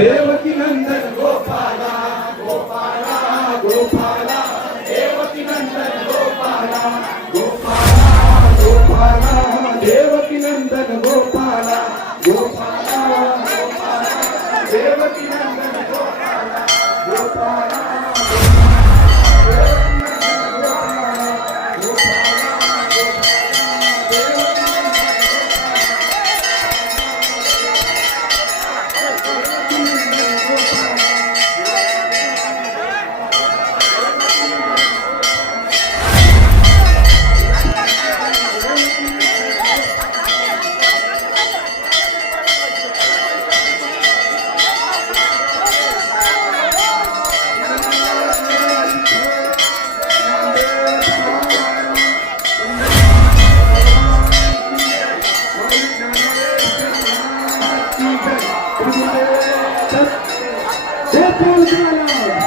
Devaki Nandan Gopala Gopala Gopala Devaki Nandan Gopala Gopala Gopala Devaki Nandan Gopala Gopala Gopala Devaki Nandan Gopala Gopala Depois